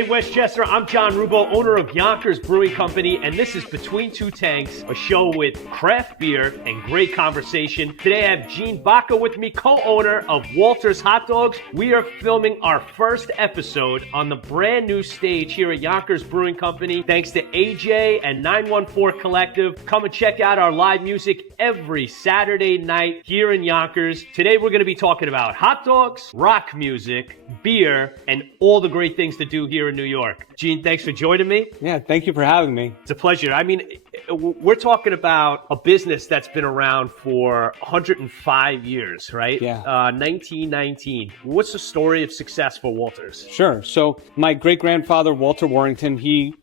Hey Westchester, I'm John Rubo, owner of Yonkers Brewing Company, and this is Between Two Tanks, a show with craft beer and great conversation. Today I have Gene Baca with me, co-owner of Walter's Hot Dogs. We are filming our first episode on the brand new stage here at Yonkers Brewing Company. Thanks to AJ and 914 Collective. Come and check out our live music every Saturday night here in Yonkers. Today we're going to be talking about hot dogs, rock music, beer, and all the great things to do here in New York. Gene, thanks for joining me. Yeah, thank you for having me. It's a pleasure. I mean, we're talking about a business that's been around for 105 years, right? Yeah. 1919. What's the story of success for Walters? Sure. So my great-grandfather, Walter Warrington, he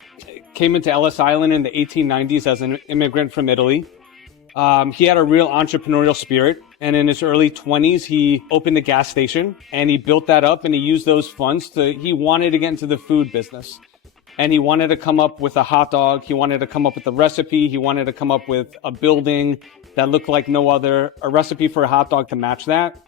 came into Ellis Island in the 1890s as an immigrant from Italy. He had a real entrepreneurial spirit, and in his early 20s, he opened a gas station, and he built that up, and he used those funds he wanted to get into the food business. And he wanted to come up with a hot dog, he wanted to come up with a recipe, he wanted to come up with a building that looked like no other, a recipe for a hot dog to match that.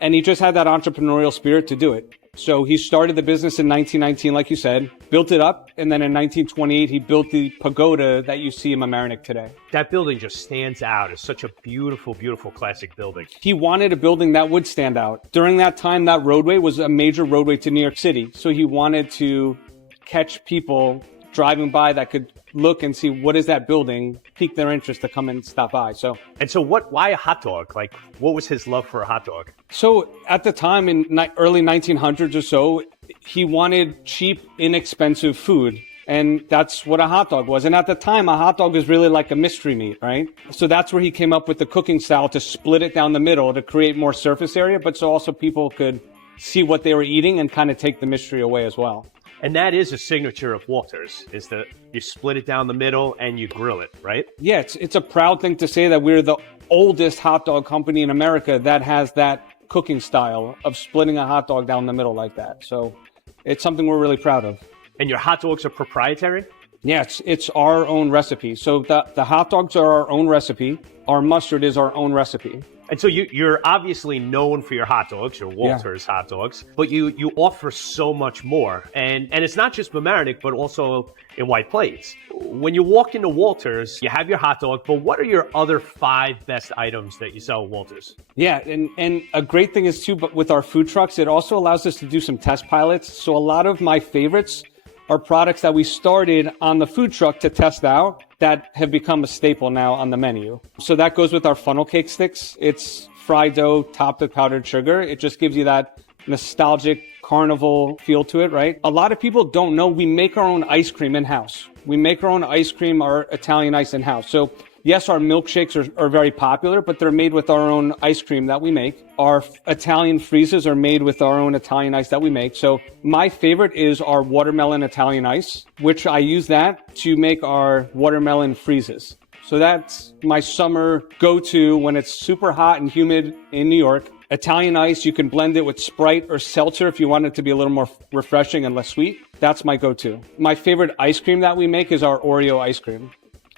And he just had that entrepreneurial spirit to do it. So he started the business in 1919, like you said, built it up, and then in 1928, he built the pagoda that you see in Mamaroneck today. That building just stands out. It's such a beautiful, beautiful classic building. He wanted a building that would stand out. During that time, that roadway was a major roadway to New York City. So he wanted to catch people driving by that could look and see what is that building, pique their interest to come and stop by. So why a hot dog? Like, what was his love for a hot dog? So at the time in early 1900s or so, he wanted cheap, inexpensive food. And that's what a hot dog was. And at the time, a hot dog was really like a mystery meat, right? So that's where he came up with the cooking style to split it down the middle to create more surface area, but so also people could see what they were eating and kind of take the mystery away as well. And that is a signature of Walters, is that you split it down the middle and you grill it, right? Yeah, it's a proud thing to say that we're the oldest hot dog company in America that has that cooking style of splitting a hot dog down the middle like that. So it's something we're really proud of. And your hot dogs are proprietary? Yeah, it's our own recipe. So the hot dogs are our own recipe. Our mustard is our own recipe. And so you're obviously known for your hot dogs, your Walters hot dogs, but you offer so much more. And it's not just Mamaroneck, but also in White Plains. When you walk into Walters, you have your hot dog, but what are your other 5 best items that you sell at Walters? Yeah, and a great thing is too, but with our food trucks, it also allows us to do some test pilots. So a lot of my favorites are products that we started on the food truck to test out that have become a staple now on the menu. So that goes with our funnel cake sticks. It's fried dough topped with powdered sugar. It just gives you that nostalgic carnival feel to it, right? A lot of people don't know we make our own ice cream in-house. We make our own ice cream, our Italian ice in-house. So yes, our milkshakes are very popular, but they're made with our own ice cream that we make. Our Italian freezes are made with our own Italian ice that we make. So my favorite is our watermelon Italian ice, which I use that to make our watermelon freezes. So that's my summer go-to when it's super hot and humid in New York. Italian ice, you can blend it with Sprite or seltzer if you want it to be a little more refreshing and less sweet. That's my go-to. My favorite ice cream that we make is our Oreo ice cream.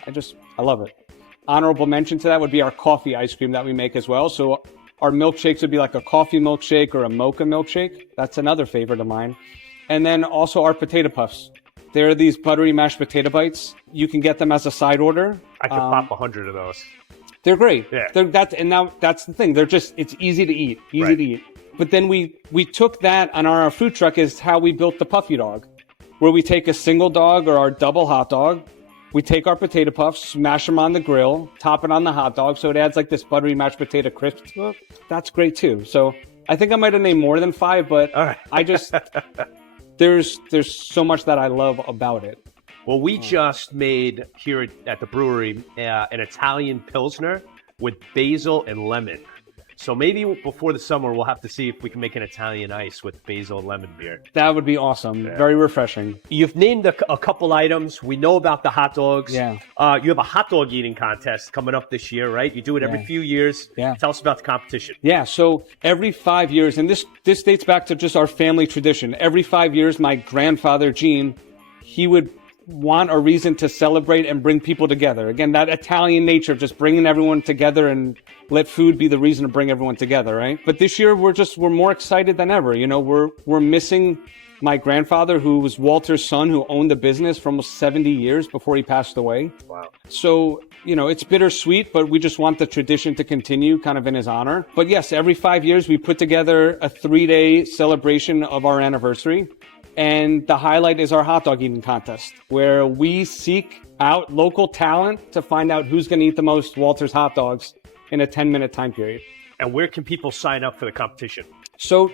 I love it. Honorable mention to that would be our coffee ice cream that we make as well. So our milkshakes would be like a coffee milkshake or a mocha milkshake. That's another favorite of mine. And then also our potato puffs. They're these buttery mashed potato bites. You can get them as a side order. I could pop 100 of those. They're great. Yeah. That's the thing. It's easy to eat. To eat. But then we took that on our food truck is how we built the puffy dog, where we take a single dog or our double hot dog. We take our potato puffs, smash them on the grill, top it on the hot dog, so it adds like this buttery mashed potato crisp to it. That's great too. So I think I might have named more than 5, but all right. there's so much that I love about it. Well, we just made here at the brewery an Italian Pilsner with basil and lemon. So maybe before the summer, we'll have to see if we can make an Italian ice with basil and lemon beer. That would be awesome. Yeah. Very refreshing. You've named a couple items. We know about the hot dogs. Yeah. You have a hot dog eating contest coming up this year, right? You do it every few years. Yeah. Tell us about the competition. Yeah. So every 5 years, and this dates back to just our family tradition. Every 5 years, my grandfather, Gene, he would want a reason to celebrate and bring people together. Again, that Italian nature of just bringing everyone together and let food be the reason to bring everyone together, right? But this year we're more excited than ever. You know, we're missing my grandfather, who was Walter's son, who owned the business for almost 70 years before he passed away. Wow. So, you know, it's bittersweet, but we just want the tradition to continue kind of in his honor. But yes, every 5 years we put together a 3-day celebration of our anniversary. And the highlight is our hot dog eating contest, where we seek out local talent to find out who's going to eat the most Walter's hot dogs in a 10-minute time period. And where can people sign up for the competition? So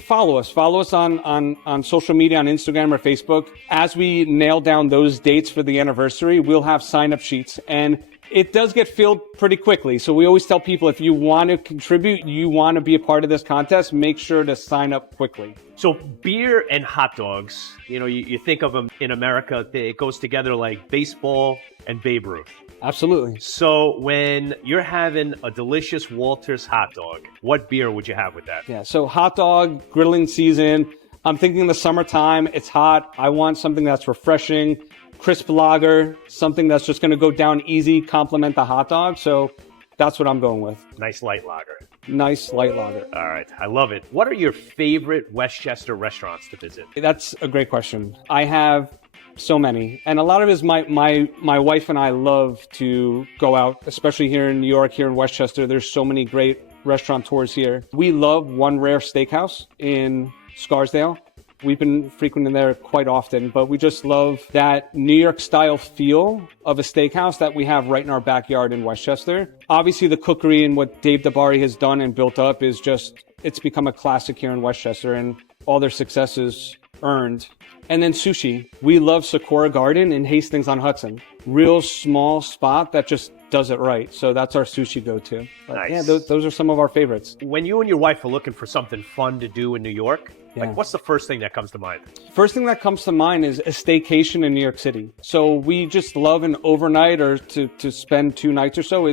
follow us on social media, on Instagram or Facebook. As we nail down those dates for the anniversary, we'll have sign-up sheets. And it does get filled pretty quickly. So we always tell people, if you want to contribute, you want to be a part of this contest, make sure to sign up quickly. So beer and hot dogs, you know, you think of them in America, it goes together like baseball and Babe Ruth. Absolutely. So when you're having a delicious Walter's hot dog, what beer would you have with that? Yeah, so hot dog, grilling season. I'm thinking the summertime, it's hot. I want something that's refreshing, crisp lager, something that's just going to go down easy, complement the hot dog. So that's what I'm going with. Nice light lager. Nice light lager. All right, I love it. What are your favorite Westchester restaurants to visit? That's a great question. I have so many. And a lot of it is my wife and I love to go out, especially here in New York, here in Westchester. There's so many great restaurateurs here. We love One Rare Steakhouse in Scarsdale. We've been frequenting there quite often, but we just love that New York style feel of a steakhouse that we have right in our backyard in Westchester. Obviously the cookery and what Dave DeBari has done and built up is just, it's become a classic here in Westchester, and all their successes earned. And then sushi. We love Sakura Garden in Hastings-on-Hudson. Real small spot that just does it right. So that's our sushi go-to. But nice. Yeah, those are some of our favorites. When you and your wife are looking for something fun to do in New York, Yeah. like what's the first thing that comes to mind? First thing that comes to mind is a staycation in New York City. So we just love an overnight or to spend 2 nights or so.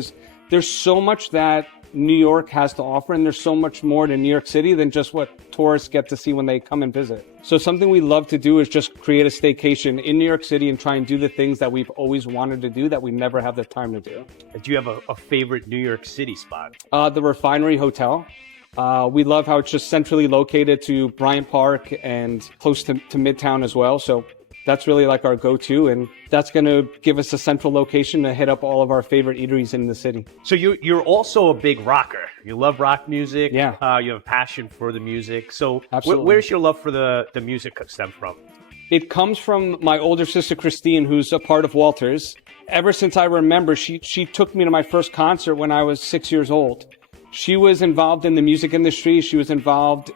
There's so much that New York has to offer, and there's so much more to New York City than just what tourists get to see when they come and visit. So something we love to do is just create a staycation in New York City and try and do the things that we've always wanted to do that we never have the time to do. Do you have a favorite New York City spot? The Refinery Hotel. We love how it's just centrally located to Bryant Park and close to Midtown as well. So that's really like our go-to, and that's going to give us a central location to hit up all of our favorite eateries in the city. So you're also a big rocker. You love rock music. Yeah. You have a passion for the music. So Absolutely. Where's your love for the music stem from? It comes from my older sister, Christine, who's a part of Walters. Ever since I remember, she took me to my first concert when I was 6 years old. She was involved in the music industry. She was involved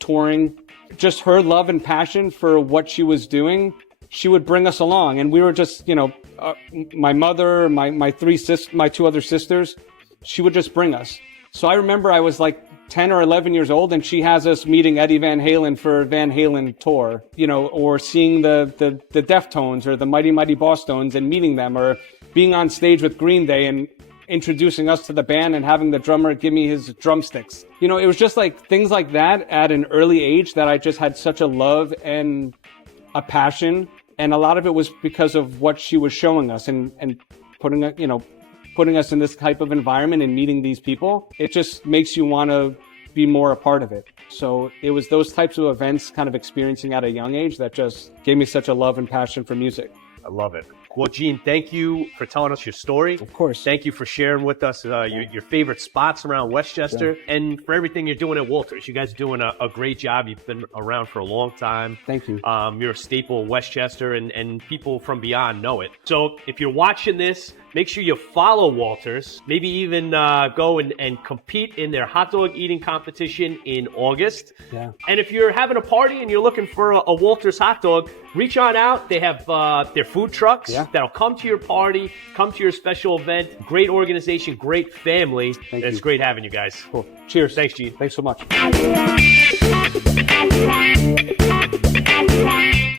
touring. Just her love and passion for what she was doing, she would bring us along. And we were just, my mother, my 2 other sisters, she would just bring us. So I remember I was like 10 or 11 years old, and she has us meeting Eddie Van Halen for Van Halen tour, or seeing the Deftones or the Mighty Mighty Bosstones and meeting them, or being on stage with Green Day and introducing us to the band and having the drummer give me his drumsticks. It was just like things like that at an early age that I just had such a love and a passion. And a lot of it was because of what she was showing us and putting us in this type of environment and meeting these people. It just makes you want to be more a part of it. So it was those types of events, kind of experiencing at a young age, that just gave me such a love and passion for music. I love it. Well, Gene, thank you for telling us your story. Of course. Thank you for sharing with us your favorite spots around Westchester, and for everything you're doing at Walters. You guys are doing a great job. You've been around for a long time. Thank you. You're a staple of Westchester, and people from beyond know it. So if you're watching this, make sure you follow Walters. Maybe even go and compete in their hot dog eating competition in August. Yeah. And if you're having a party and you're looking for a Walters hot dog, reach on out. They have their food trucks that'll come to your party, come to your special event. Great organization, great family. Thank you. It's great having you guys. Cool. Cheers. Thanks, Gene. Thanks so much.